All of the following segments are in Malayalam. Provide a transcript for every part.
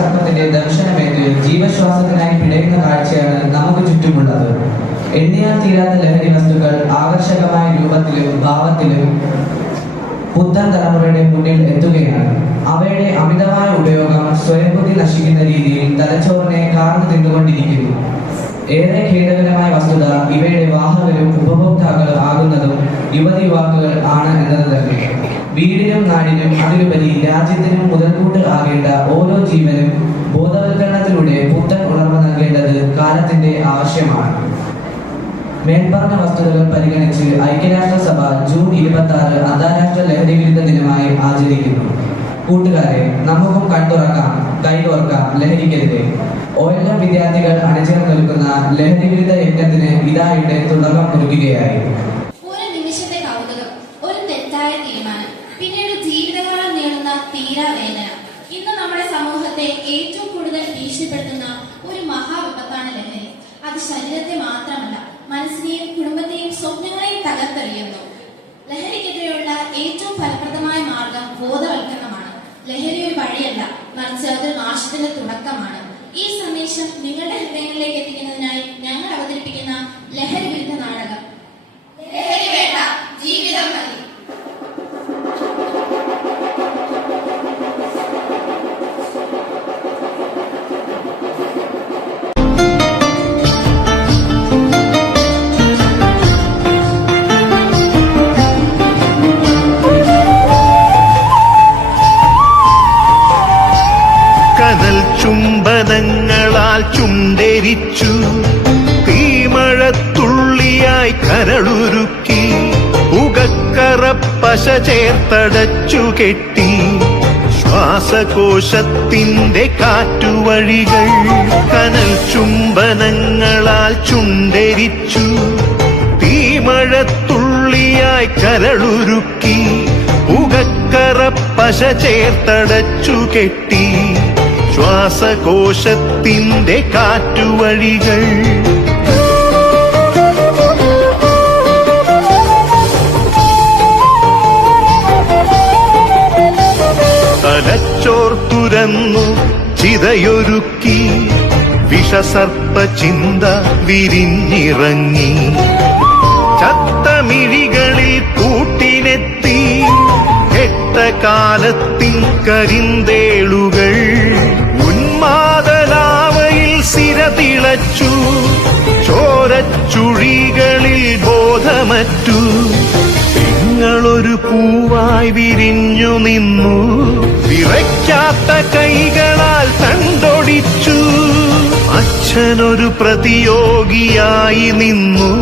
സർപ്പത്തിന്റെ ദംശനമേറ്റ് ജീവശ്വാസത്തിനായി പിടയുന്ന കാഴ്ചയാണ് നമുക്ക് ചുറ്റുമുള്ളത്. എണ്ണിയാൽ തീരാത്ത ലഹരി വസ്തുക്കൾ ആകർഷകമായ രൂപത്തിലും ഭാവത്തിലും പുത്തൻ തലമുറയുടെ മുന്നിൽ എത്തുകയാണ്. അവയുടെ അമിതമായ ഉപയോഗം സ്വയംബുദ്ധി നശിക്കുന്ന രീതിയിൽ തലച്ചോറിനെ കാർന്നു തിന്നുകൊണ്ടിരിക്കുന്നു. ഏറെ ഖേദകരമായ വസ്തുത ഇവയുടെ വാഹകരും ഉപഭോക്താക്കളും ആകുന്നതും യുവതിയുവാക്കൾ ആണ് എന്നത് തന്നെ. വീടിനും നാടിനും അതിലുപരി രാജ്യത്തിനും മുതൽക്കൂട്ട് ആകേണ്ട ഓരോ ജീവനും ബോധവൽക്കരണത്തിലൂടെ പുത്തൻ ഉണർവ് നൽകേണ്ടത് കാലത്തിന്റെ ആവശ്യമാണ്. മേൽപ്പറഞ്ഞ വസ്തുതകൾ പരിഗണിച്ച് ഐക്യരാഷ്ട്രസഭ ജൂൺ 26 അന്താരാഷ്ട്ര ലഹരി വിരുദ്ധ ദിനമായി ആചരിക്കുന്നു. കൂട്ടുകാരെ, നമുക്കും കൺതുറക്കാം, കൈകോർക്കാം, ലഹരിക്കെതിരെ. OLM വിദ്യാർത്ഥികൾ അണിചേർന്ന് നിൽക്കുന്ന ലഹരി വിരുദ്ധ യജ്ഞത്തിന് ഇതായുടെ തുടക്കം കുറിക്കുകയായി. ഒരു നിമിഷത്തെ കൗതുകം, ഒരു തെറ്റായ തീരുമാനം, പിന്നീട് ജീവിതകാലം നീളുന്ന തീരാവേദന. ഇന്ന് നമ്മുടെ സമൂഹത്തെ ഏറ്റവും കൂടുതൽ ഭീഷണിപ്പെടുത്തുന്ന ഒരു മഹാവിപത്താണ് ലഹരി. അത് ശരീരത്തെ മാത്രമല്ല, മനസ്സിനെയും കുടുംബത്തെയും സ്വപ്നങ്ങളെയും തകർത്തെറിയുന്നു. ലഹരിക്കെതിരെയുള്ള ഏറ്റവും ഫലപ്രദമായ മാർഗം ബോധവൽക്കരണമാണ്. ലഹരി ഒരു വഴിയല്ല, മറിച്ച് അതൊരു നാശത്തിന്റെ തുടക്കമാണ്. ഈ സന്ദേശം നിങ്ങളുടെ ഹൃദയങ്ങളിലേക്ക് എത്തിക്കുന്നതിനായി ഞങ്ങൾ അവതരിപ്പിക്കുന്ന ലഹരി വിരുദ്ധ നാടകം ലഹരി വേണ്ട, ജീവിതം മതി. ചുംബനങ്ങളാൽ ചുണ്ടരിച്ചു, തീമഴത്തുള്ളിയായി കരളുരുക്കി, ഉകക്കറപ്പശ ചേർത്തടച്ചു കെട്ടി, ശ്വാസകോശത്തിന്റെ കാറ്റുവഴികൾ. കനൽ ചുംബനങ്ങളാൽ ചുണ്ടരിച്ചു, തീമഴത്തുള്ളിയായി കരളുരുക്കി, ഉകക്കറപ്പശ ചേർത്തടച്ചു കെട്ടി, ശ്വാസകോശത്തിന്റെ കാറ്റുവഴികൾ. തലച്ചോർ തുരന്നു ചിതയൊരുക്കി, വിഷസർപ്പ ചിന്ത വിരിഞ്ഞിറങ്ങി, ചത്തമിഴികളിൽ കൂട്ടിനെത്തി, കാലത്തിൻ കരിന്തേളുകൾ. ഉന്മാദലാവയിൽ സിരതിളച്ചു, ചോരച്ചുഴികളിൽ ബോധമറ്റു, നിങ്ങളൊരു പൂവായി വിരിഞ്ഞു നിന്നു, വിറയ്ക്കാത്ത കൈകളാൽ തണ്ടൊടിച്ചു. അച്ഛനൊരു പ്രതിയോഗിയായി നിന്നു,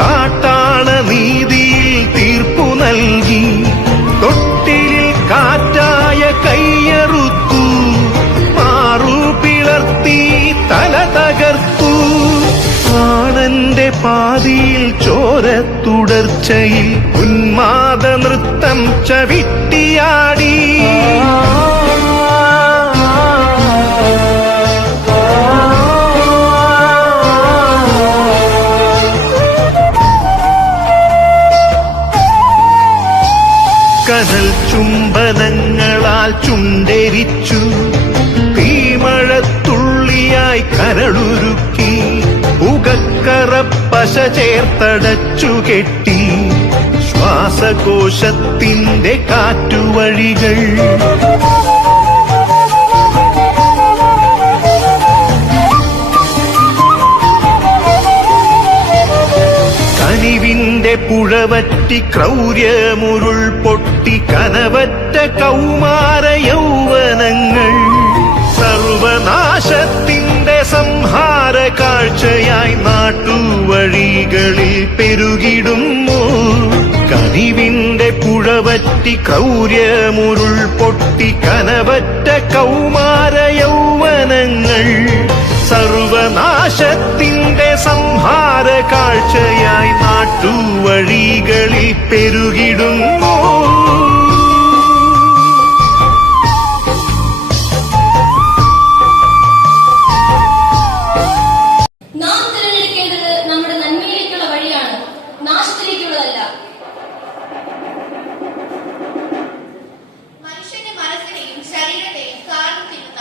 കാട്ടാള നീതിയിൽ തീർപ്പു നൽകി, തൊട്ടിലിൽ കാറ്റായ കയ്യറുത്തു, മാറു പിളർത്തി തല തകർത്തു. പ്രാണന്റെ പാതിയിൽ ചോരത്തുടർച്ചയിൽ ഉന്മാദ നൃത്തം ചവിട്ടിയാടി. കനൽ ചുംബനങ്ങളാൽ ചുണ്ടരിച്ചു, തീമഴത്തുള്ളിയായി കരളുരുക്കി, ഉകക്കറപ്പശ ചേർത്തടച്ചു കെട്ടി, ശ്വാസകോശത്തിന്റെ കാറ്റുവഴികൾ. കനിവിന്റെ പുഴവറ്റി, ക്രൗര്യമുരുൾ പൊട്ടി, കനവറ്റ കൗമാര യൗവനങ്ങൾ, സർവനാശത്തിന്റെ സംഹാര കാഴ്ചയായി നാട്ടുവഴികളിൽ പെരുകിടുന്നു. കനിവിന്റെ പുഴവറ്റി, ക്രൗര്യമുരുൾ പൊട്ടി, കനവറ്റ കൗമാര യൗവനങ്ങൾ, സർവനാശത്തിന്റെ സംഹാര കാഴ്ചയായി നാട്ടുവഴികളിൽ പെരുകിടുന്നു. നാം തിരഞ്ഞെടുക്കേണ്ടത് നമ്മുടെ നന്മയിലേക്കുള്ള വഴിയാണ്, നാശത്തിലേക്കുള്ളതല്ല. മനുഷ്യന്റെ മനസ്സിനെയും ശരീരത്തെയും കാർന്നു തിന്നുന്ന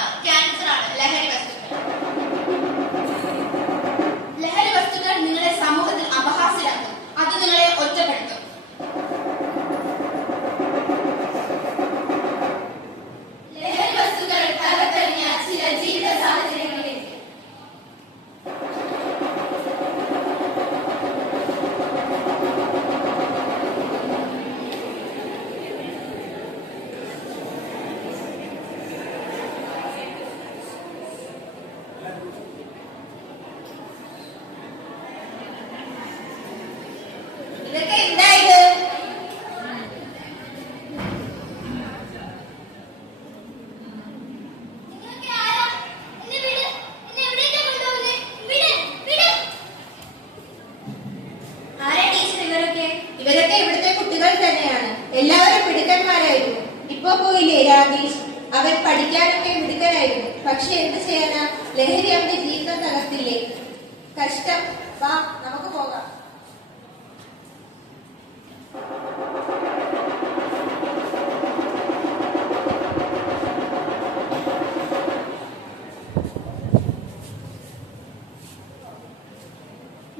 ഇവരൊക്കെ ഇവിടുത്തെ കുട്ടികൾ തന്നെയാണ്. എല്ലാവരും മിടുക്കന്മാരായിരുന്നു. ഇപ്പൊ പോയില്ലേ രാജേഷ്, അവൻ പഠിക്കാനൊക്കെ മിടുക്കനായിരുന്നു. പക്ഷെ എന്ത് ചെയ്യാനാ, ലഹരി അവന്റെ ജീവിതം തകർത്തില്ലേ. കഷ്ടം. വാ നമുക്ക് പോകാം.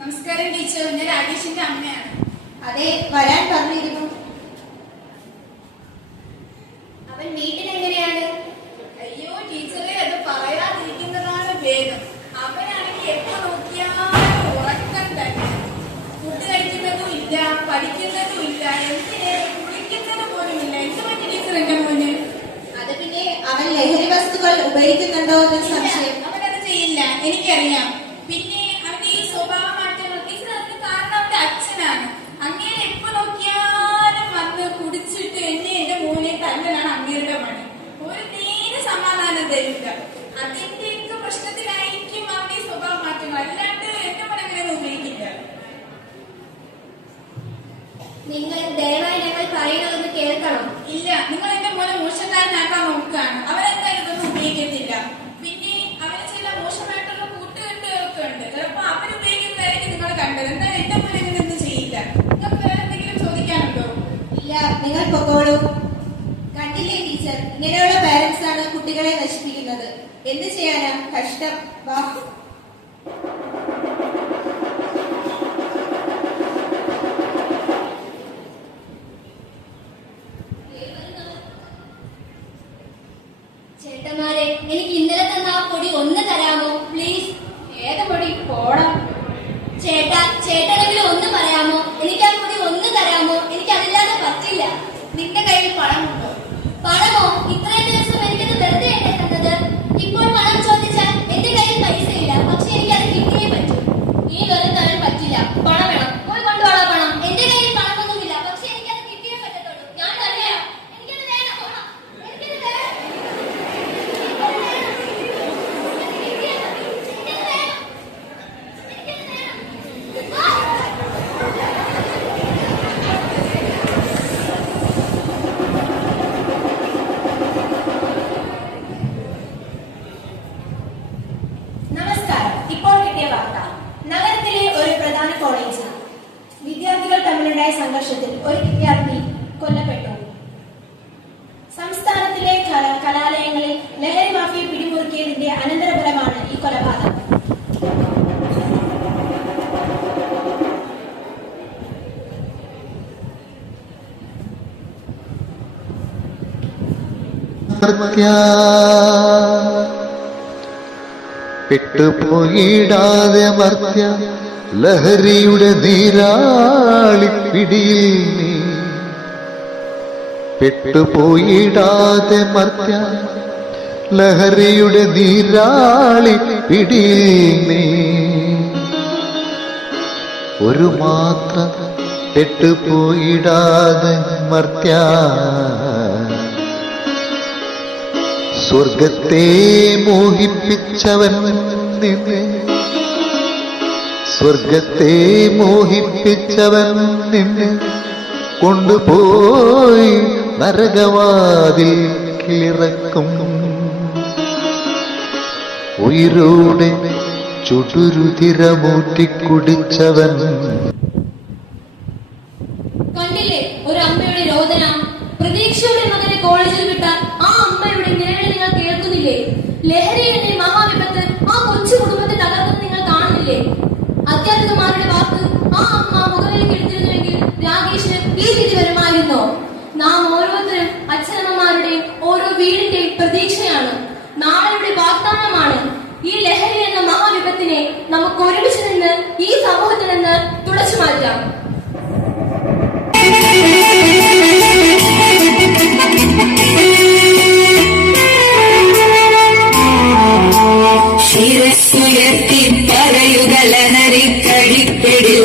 നമസ്കാരം ടീച്ചർ, ഞാൻ രാജേഷിന്റെ അമ്മയാണ്. അതെ, വരാൻ പറഞ്ഞിരുന്നു. അവൻ വീട്ടിൽ എങ്ങനെയാണ്? അയ്യോ ടീച്ചറെ, അത് പറയാതിരിക്കുന്നതാണ് ഭേദം. അവനാണെങ്കിൽ എപ്പോ നോക്കിയാലും ഉറക്കം തന്നെ. ഫുഡ് കഴിക്കുന്നതും ഇല്ല, പഠിക്കുന്നതും ഇല്ല, എന്തിനെ കുളിക്കുന്നത് പോലും ഇല്ല. എന്ത് പറ്റി ടീച്ചർ എന്റെ മോന്? അത് പിന്നെ അവൻ ലഹരി വസ്തുക്കൾ ഉപയോഗിക്കുന്നുണ്ടോ എന്ന് സംശയം. അവനത് ചെയ്യില്ല, എനിക്കറിയാം. പിന്നെ അവന്റെ ഈ സ്വഭാവ മാറ്റങ്ങൾ ടീച്ചർ, അതിന് കാരണം അവന്റെ അച്ഛനാണ്. അങ്ങനെ എപ്പോ നോക്കിയാലും വന്ന് കുടിച്ചിട്ട് എന്റെ മോനെ തല്ലലാണ് അങ്ങേരുടെ പണി. ഒരു നേരെ സമാധാനം തരില്ല. അതിന്റെയൊക്കെ പ്രശ്നത്തിലായിരിക്കും അവന്റെ ഈ സ്വഭാവ മാറ്റങ്ങൾ. അല്ലാണ്ട് എന്റെ മോൻ അങ്ങനെ ഉപയോഗിക്കില്ല. നിങ്ങൾ ദയവായി ഞങ്ങൾ പറയുന്നതൊന്ന് കേൾക്കണം. ഇല്ല, നിങ്ങൾ എന്റെ മോനെ മോശക്കാരനാക്കാൻ നോക്കുകയാണ്. അവരെന്തായാലും ഇതൊന്നും ഉപയോഗിക്കത്തില്ല. പിന്നെ അവന് ചില മോശമായിട്ടുള്ള കൂട്ടുകെട്ടുകളൊക്കെ ഉണ്ട്. ചിലപ്പോ അവരുപയോഗിക്കുന്നതായിരിക്കും നിങ്ങൾ കണ്ടത്. എന്തായാലും എന്റെ മോനെ ഇങ്ങനെയൊന്നും ചെയ്യില്ല. നിങ്ങൾക്ക് വേറെ എന്തെങ്കിലും ചോദിക്കാനുണ്ടോ? ഇല്ല, നിങ്ങൾ പൊക്കോളൂ. കണ്ടില്ലേ ടീച്ചർ, ഇങ്ങനെയുള്ള പാരന്റ്സ് ആണ് കുട്ടികളെ നശിപ്പിക്കുന്നത്. എന്ത് ചെയ്യാനാ, കഷ്ടം. വാ. ചേട്ടന്മാരെ, എനിക്ക് ഇന്നലെ തന്ന ആ പൊടി ഒന്ന് തരാമോ പ്ലീസ്? ഏത് പൊടി? പോണം. ചേട്ടനെങ്കിലും ഒന്ന് പറയാമോ? എനിക്ക് ആ പൊടി ഒന്ന് തരാമോ? എനിക്ക് അതില്ലാതെ പറ്റില്ല. നിന്റെ കയ്യിൽ പണമുണ്ടോ? പണമോ? ഇത്രയും ദിവസം എനിക്കത് വെറുതെ അല്ലേ തന്നത്? ഇപ്പോൾ പണം ചോദിച്ചാൽ എന്റെ കയ്യിൽ പൈസ ഇല്ല. പക്ഷെ എനിക്ക് അത് കിട്ടിയേ പറ്റൂ. നീ വെറുതെ തരാൻ പറ്റില്ല. പണം വേണം. പോയി കൊണ്ടുപോകാം പണം. എന്റെ കയ്യിൽ പണമൊന്നുമില്ല. പക്ഷെ എനിക്കത് കിട്ടിയേ പറ്റത്തുള്ളൂ. ഞാൻ തന്നെയാ. എനിക്കത് വേണം. പണം എനിക്കത് വേണം. നമസ്കാരം. ഇപ്പോൾ കിട്ടിയ വാർത്ത. നഗരത്തിലെ ഒരു പ്രധാന കോളേജിൽ വിദ്യാർത്ഥികൾ തമ്മിലുണ്ടായ സംഘർഷത്തിൽ ഒരു വിദ്യാർത്ഥി കൊല്ലപ്പെട്ടു. സംസ്ഥാനത്തിലെ കലാലയങ്ങളിൽ ലഹരി മാഫിയ പിടിമുറുക്കിയതിന്റെ അനന്തരഫലമാണ് ഈ കൊലപാതകം. പെട്ടുപോയിടാതെ മർത്യ ലഹരിയുടെ നീരാളിപ്പിടിയിൽ നീ പെട്ടുപോയിടാതെ മർത്യ ലഹരിയുടെ നീരാളിപ്പിടിയിൽ നീ ഒരു മാത്ര പെട്ടുപോയിടാതെ മർത്യ സ്വർഗത്തെ മോഹിപ്പിച്ചവൻ നിന്നെ സ്വർഗത്തെ മോഹിപ്പിച്ചവൻ നിന്നെ കൊണ്ടുപോയി നരകവാതിൽ കിളിറക്കും. ഉയിരോടെ ചുടുരുതിരമൂറ്റിക്കുടിച്ചവൻ. കണ്ടില്ലേ ഒരു അമ്മയുടെ രോദന? പ്രതീക്ഷയുടെ മകനെ കോളേജിൽ വിട്ടാൽ ആ അമ്മയുടെ നിലവിളി നിങ്ങൾ കേൾക്കുന്നില്ലേ? ലഹരിയുടെ മഹാവിപത്ത് ആ കൊച്ചു കുടുംബത്തെ തകർന്നത് നിങ്ങൾ കാണുന്നില്ലേ? അധ്യാപകന്മാരുടെ വാക്ക് ആ അമ്മ മുഖവിലേക്ക് എടുത്തിരുന്നുവെങ്കിൽ രാകേഷിന് ഈ സ്ഥിതി വരുമായിരുന്നോ? നാം ഓരോരുത്തരും അച്ഛനമ്മമാരുടെയും ഓരോ വീടിന്റെയും പ്രതീക്ഷയാണ്, നാളെയുടെ വാഗ്ദാനമാണ്. ഈ ലഹരി എന്ന മഹാവിപത്തിനെ നമുക്ക് ഒരുമിച്ച് നിന്ന് ഈ സമൂഹത്തിൽ നിന്ന് തുടച്ചു മാറ്റാം. ശിരസ്സുയർത്തി പറയുക ലഹരി കഴിപ്പിടിൽ